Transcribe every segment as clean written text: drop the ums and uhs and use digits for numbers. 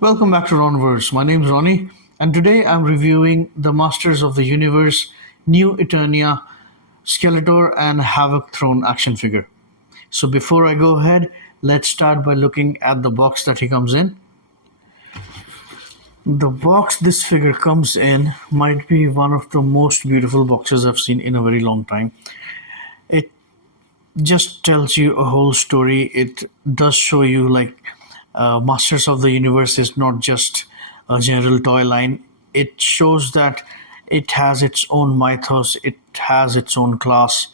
Welcome back to Ronverse. My name is Ronnie, and today I'm reviewing the Masters of the Universe New Eternia Skeletor and Havoc Throne action figure. So before I go ahead, let's start by looking at the box that he comes in. The box this figure comes in might be one of the most beautiful boxes I've seen in a very long time. It just tells you a whole story. It does show you Masters of the Universe is not just a general toy line. It shows that it has its own mythos, it has its own class.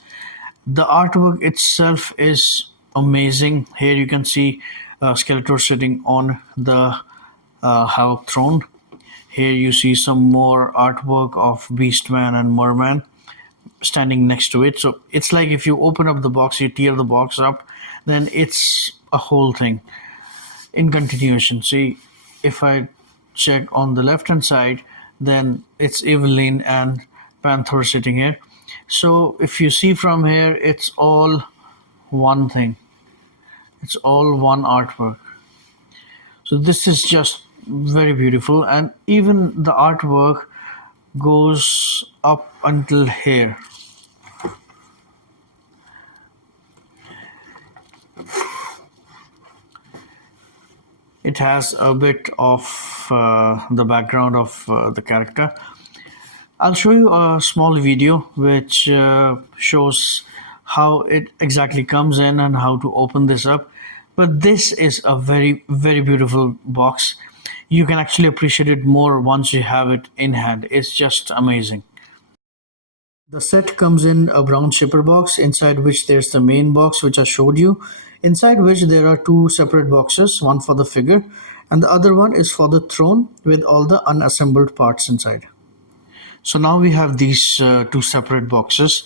The artwork itself is amazing. Here you can see Skeletor sitting on the Havoc Throne. Here you see some more artwork of Beastman and Merman standing next to it. So it's like if you open up the box, you tear the box up, then it's a whole thing in continuation. See, if I check on the left hand side, then it's Evelyn and Panther sitting here. So if you see from here, it's all one thing, it's all one artwork. So this is just very beautiful, and even the artwork goes up until here. It has a bit of the background of the character. I'll show you a small video which shows how it exactly comes in and how to open this up. But this is a very, very beautiful box. You can actually appreciate it more once you have it in hand. It's just amazing. The set comes in a brown shipper box, inside which there's the main box which I showed you, inside which there are two separate boxes, one for the figure and the other one is for the throne with all the unassembled parts inside. So now we have these two separate boxes.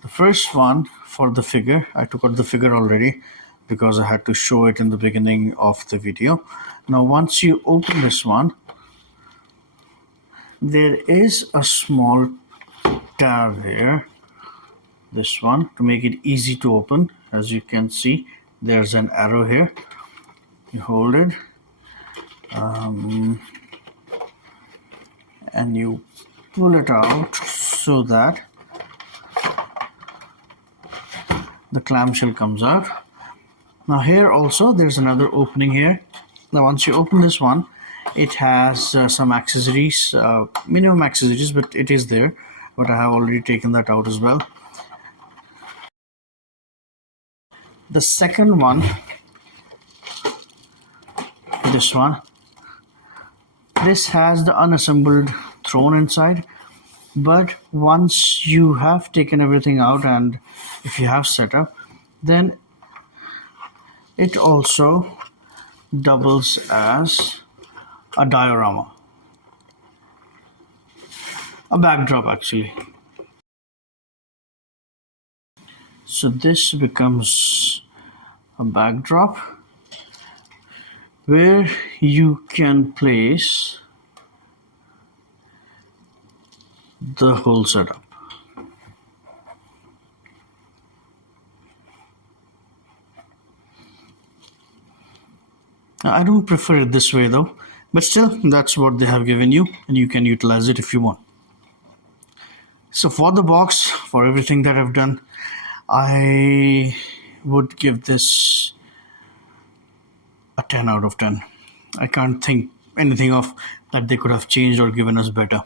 The first one for the figure, I took out the figure already because I had to show it in the beginning of the video. Now once you open this one, there is a small tab here, this one, to make it easy to open. As you can see, there's an arrow here. You hold it and you pull it out so that the clamshell comes out. Now here also there's another opening here. Now once you open this one, it has some accessories, minimum accessories, but it is there. But I have already taken that out as well. The second one, this one, this has the unassembled throne inside. But once you have taken everything out and if you have set up, then it also doubles as a diorama, a backdrop actually. So this becomes a backdrop where you can place the whole setup. Now, I don't prefer it this way though, but still that's what they have given you and you can utilize it if you want. So for the box, for everything that I've done, I would give this a 10 out of 10. I can't think anything of that they could have changed or given us better.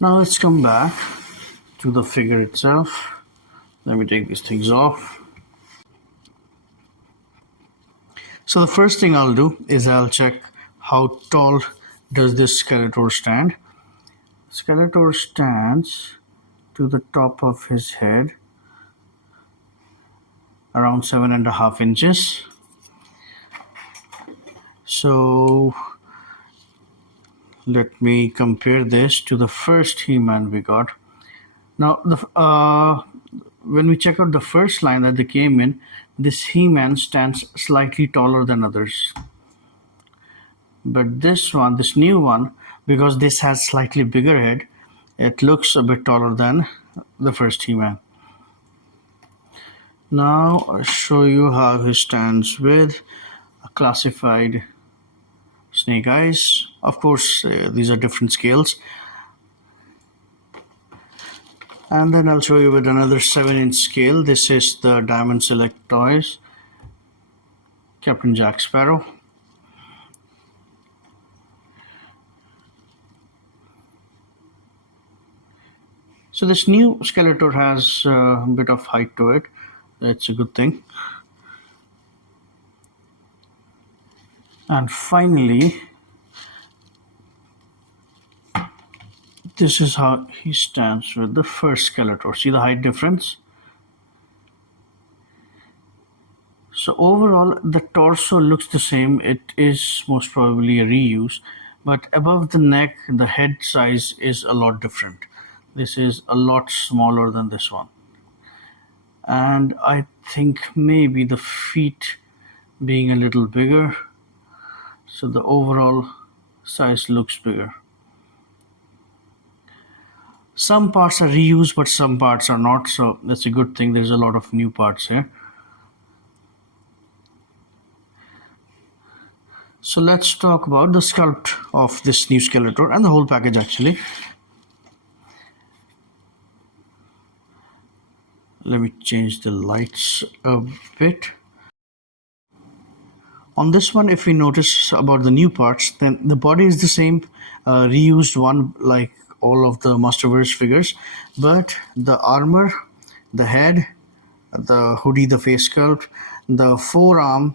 Now let's come back to the figure itself. Let me take these things off. So the first thing I'll do is I'll check how tall does this Skeletor stand. Skeletor stands to the top of his head around 7.5 inches. So let me compare this to the first He-Man we got. Now when we check out the first line that they came in, this He-Man stands slightly taller than others. But this one, this new one, because this has slightly bigger head, it looks a bit taller than the first He-Man. Now I'll show you how he stands with classified snake eyes. Of course, these are different scales. And then I'll show you with another 7-inch scale. This is the Diamond Select Toys Captain Jack Sparrow. So this new Skeletor has a bit of height to it. That's a good thing. And finally, this is how he stands with the first Skeletor. See the height difference? So overall, the torso looks the same. It is most probably a reuse, but above the neck, the head size is a lot different. This is a lot smaller than this one. And I think maybe the feet being a little bigger, so the overall size looks bigger. Some parts are reused, but some parts are not, so that's a good thing. There's a lot of new parts here. So let's talk about the sculpt of this new Skeletor and the whole package actually. Let me change the lights a bit. On this one, if we notice about the new parts, then the body is the same, reused one like all of the Masterverse figures, but the armor, the head, the hoodie, the face sculpt, the forearm,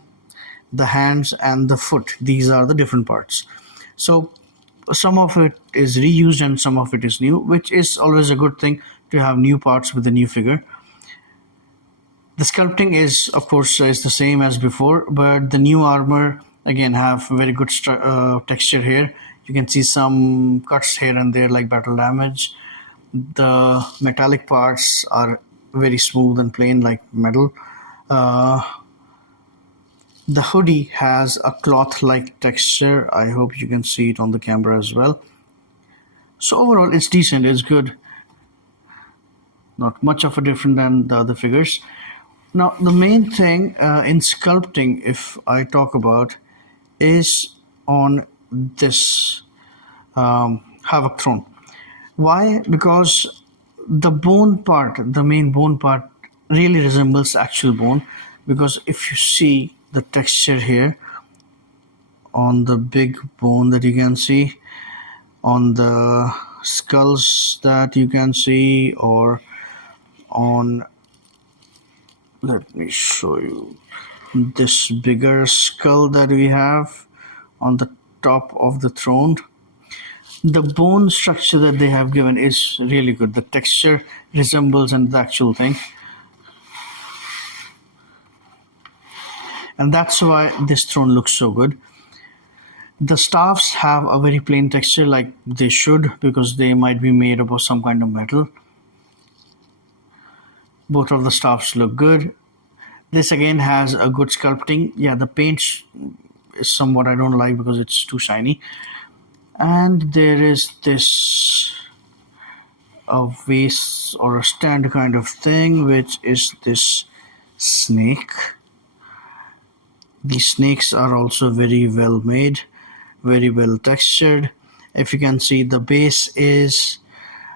the hands and the foot, these are the different parts. So some of it is reused and some of it is new, which is always a good thing to have new parts with the new figure. The sculpting is, of course, is the same as before, but the new armor again have very good texture here. You can see some cuts here and there like battle damage. The metallic parts are very smooth and plain like metal. The hoodie has a cloth-like texture. I hope you can see it on the camera as well. So overall, it's decent, it's good. Not much of a different than the other figures. Now, the main thing in sculpting, if I talk about, is on this Havoc Throne. Why? Because the bone part, the main bone part, really resembles actual bone. Because if you see the texture here on the big bone that you can see, on the skulls that you can see, or on, let me show you this bigger skull that we have on the top of the throne. The bone structure that they have given is really good. The texture resembles the actual thing. And that's why this throne looks so good. The staffs have a very plain texture like they should, because they might be made up of some kind of metal. Both of the staffs look good. This again has a good sculpting. Yeah, the paint is somewhat I don't like because it's too shiny. And there is this a vase or a stand kind of thing, which is this snake. These snakes are also very well made, very well textured. If you can see, the base is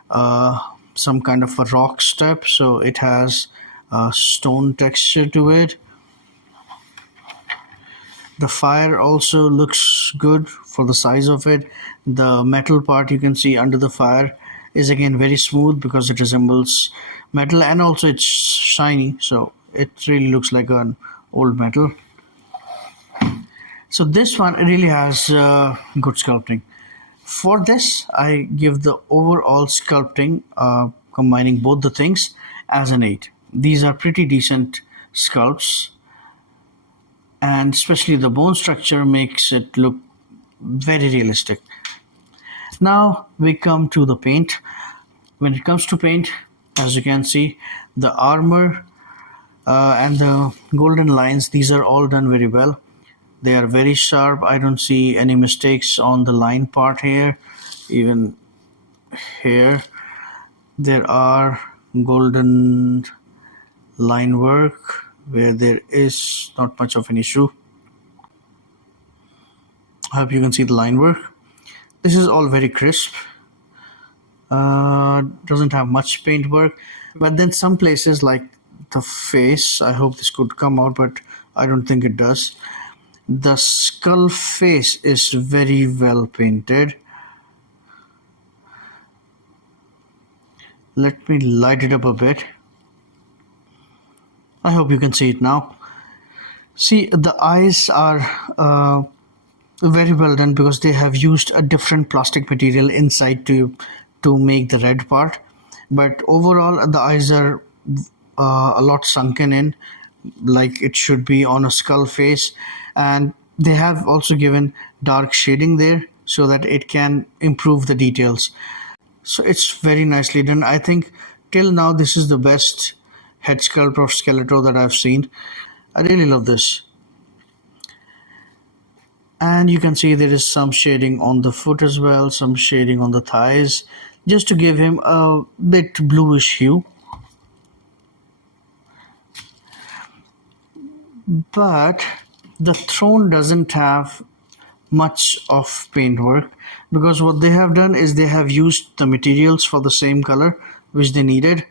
some kind of a rock step, so it has a stone texture to it. The fire also looks good for the size of it. The metal part you can see under the fire is again very smooth because it resembles metal, and also it's shiny, so it really looks like an old metal. So this one really has good sculpting. For this, I give the overall sculpting, combining both the things, as an 8. These are pretty decent sculpts, and especially the bone structure makes it look very realistic. Now we come to the paint. When it comes to paint, as you can see, the armor and the golden lines, these are all done very well. They are very sharp. I don't see any mistakes on the line part here. Even here, there are golden line work where there is not much of an issue. I hope you can see the line work. This is all very crisp. Doesn't have much paint work, but then some places like the face, I hope this could come out, but I don't think it does. The skull face is very well painted. Let me light it up a bit. I hope you can see it now. See, the eyes are very well done because they have used a different plastic material inside to make the red part. But overall, the eyes are a lot sunken in, like it should be on a skull face. And they have also given dark shading there so that it can improve the details. So it's very nicely done. I think till now this is the best head sculpt of Skeletor that I've seen. I really love this. And you can see there is some shading on the foot as well, some shading on the thighs, just to give him a bit bluish hue. But the throne doesn't have much of paint work because what they have done is they have used the materials for the same color which they needed,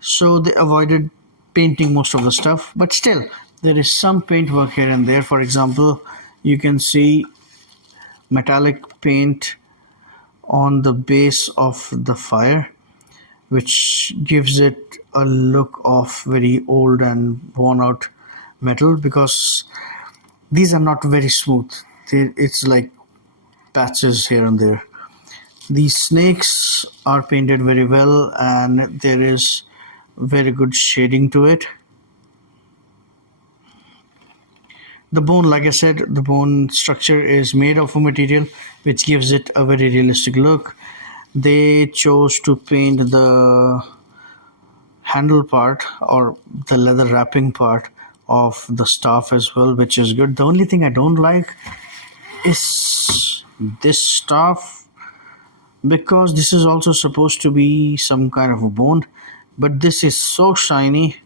so they avoided painting most of the stuff. But still, there is some paint work here and there. For example, you can see metallic paint on the base of the fire, which gives it a look of very old and worn out metal because these are not very smooth. It's like patches here and there. These snakes are painted very well and there is very good shading to it. The bone, like I said, the bone structure is made of a material which gives it a very realistic look. They chose to paint the handle part or the leather wrapping part of the staff as well, which is good. The only thing I don't like is this staff, because this is also supposed to be some kind of a bone, but this is so shiny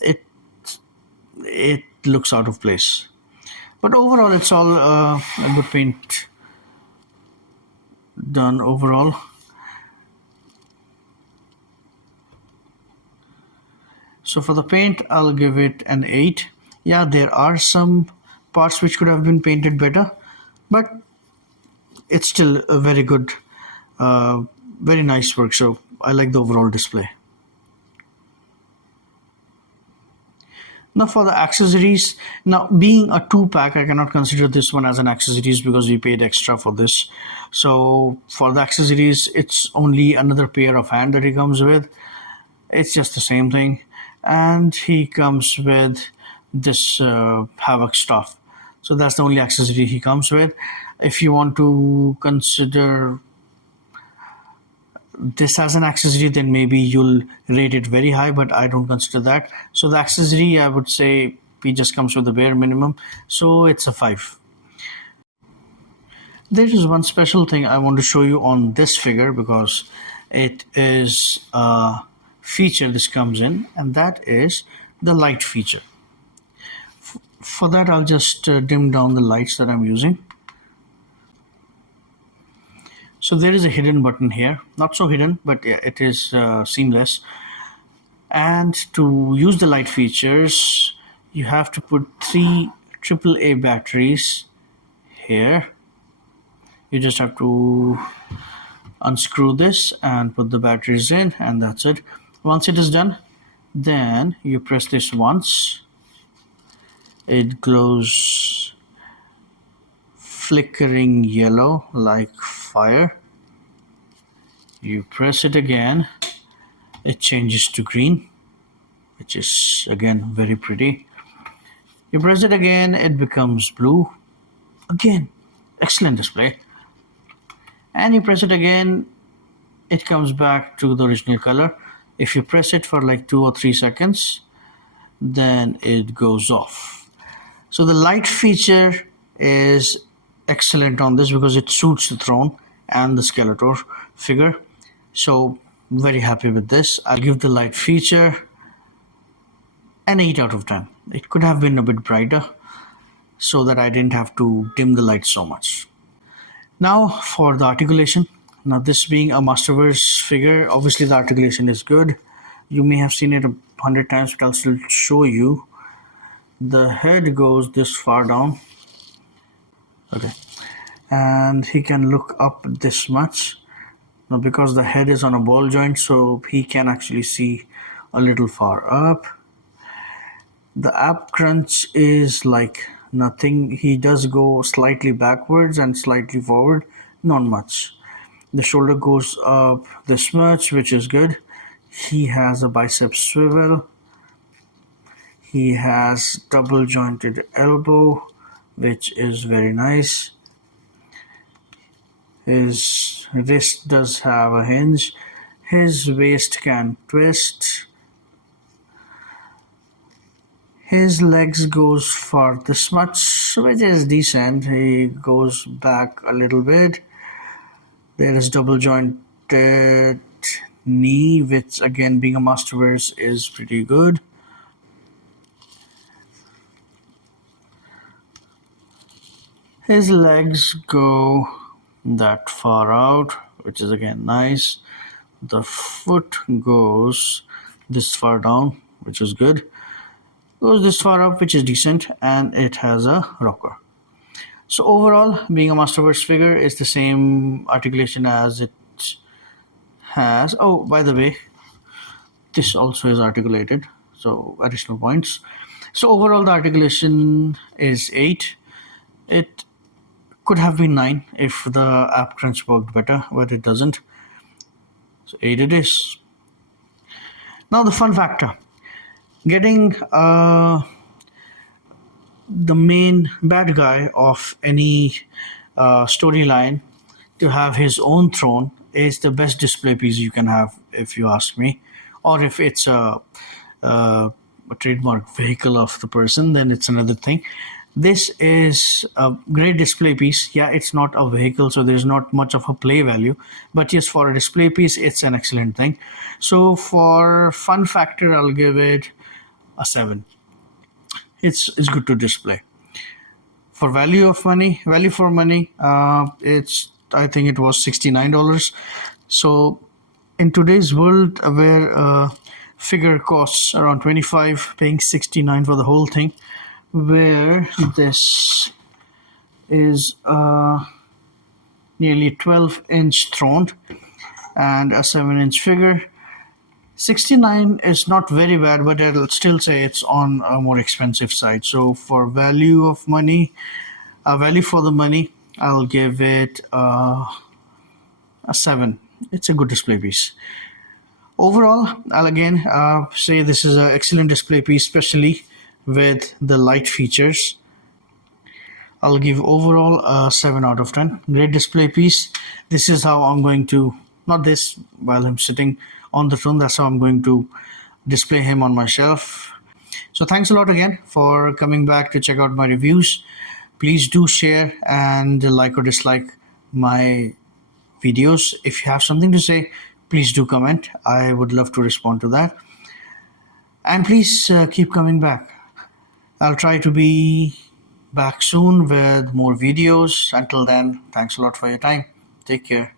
it looks out of place. But overall it's all a good paint done overall. So for the paint, I'll give it an 8. Yeah, there are some parts which could have been painted better, but it's still a very good, very nice work. So I like the overall display. Now for the accessories, now being a 2-pack, I cannot consider this one as an accessories because we paid extra for this. So for the accessories, it's only another pair of hand that he comes with. It's just the same thing. And he comes with this Havoc stuff. So that's the only accessory he comes with. If you want to consider this as an accessory, then maybe you'll rate it very high, but I don't consider that. So the accessory, I would say he just comes with the bare minimum, so it's a 5. There is one special thing I want to show you on this figure because it is a feature this comes in, and that is the light feature. For that, I'll just dim down the lights that I'm using. So there is a hidden button here, not so hidden, but it is seamless. And to use the light features, you have to put 3 AAA batteries here. You just have to unscrew this and put the batteries in, and that's it. Once it is done, then you press this once. It glows flickering yellow like fire. You press it again, it changes to green, which is again very pretty. You press it again, it becomes blue. Again, excellent display. And you press it again, it comes back to the original color. If you press it for like 2 or 3 seconds, then it goes off. So the light feature is excellent on this because it suits the throne and the Skeletor figure. So very happy with this. I'll give the light feature an 8 out of 10. It could have been a bit brighter, so that I didn't have to dim the light so much. Now for the articulation. Now this being a Masterverse figure, obviously the articulation is good. You may have seen it 100 times, but I'll still show you. The head goes this far down. Okay. And he can look up this much. Now because the head is on a ball joint, so he can actually see a little far up. The ab crunch is like nothing. He does go slightly backwards and slightly forward, not much. The shoulder goes up this much, which is good. He has a bicep swivel. He has double jointed elbow, which is very nice. His wrist does have a hinge. His waist can twist. His legs goes for this much, which is decent. He goes back a little bit. There is double jointed knee, which again being a Masterverse is pretty good. His legs go that far out, which is again nice. The foot goes this far down, which is good. Goes this far up, which is decent, and it has a rocker. So overall, being a Masterverse figure is the same articulation as it has. Oh, by the way, this also is articulated, so additional points. So overall, the articulation is 8. It could have been 9 if the ab crunch worked better, but it doesn't. So 8 it is. Now the fun factor. Getting the main bad guy of any storyline to have his own throne is the best display piece you can have, if you ask me. Or if it's a trademark vehicle of the person, then it's another thing. This is a great display piece. Yeah, it's not a vehicle, so there's not much of a play value. But yes, for a display piece, it's an excellent thing. So for fun factor, I'll give it a 7. It's good to display. For value for money, I think it was $69. So in today's world where figure costs around 25, paying 69 for the whole thing, where this is nearly 12-inch throne and a 7-inch figure, 69 is not very bad, but I'll still say it's on a more expensive side. So for value of money, value for the money, I'll give it a 7. It's a good display piece. Overall, I'll again say this is an excellent display piece, especially with the light features. I'll give overall a 7 out of 10. Great display piece. This is how I'm going to, not this while I'm sitting on the throne, that's how I'm going to display him on my shelf. So thanks a lot again for coming back to check out my reviews. Please do share and like or dislike my videos. If you have something to say, please do comment. I would love to respond to that. And please keep coming back. I'll try to be back soon with more videos. Until then, thanks a lot for your time. Take care.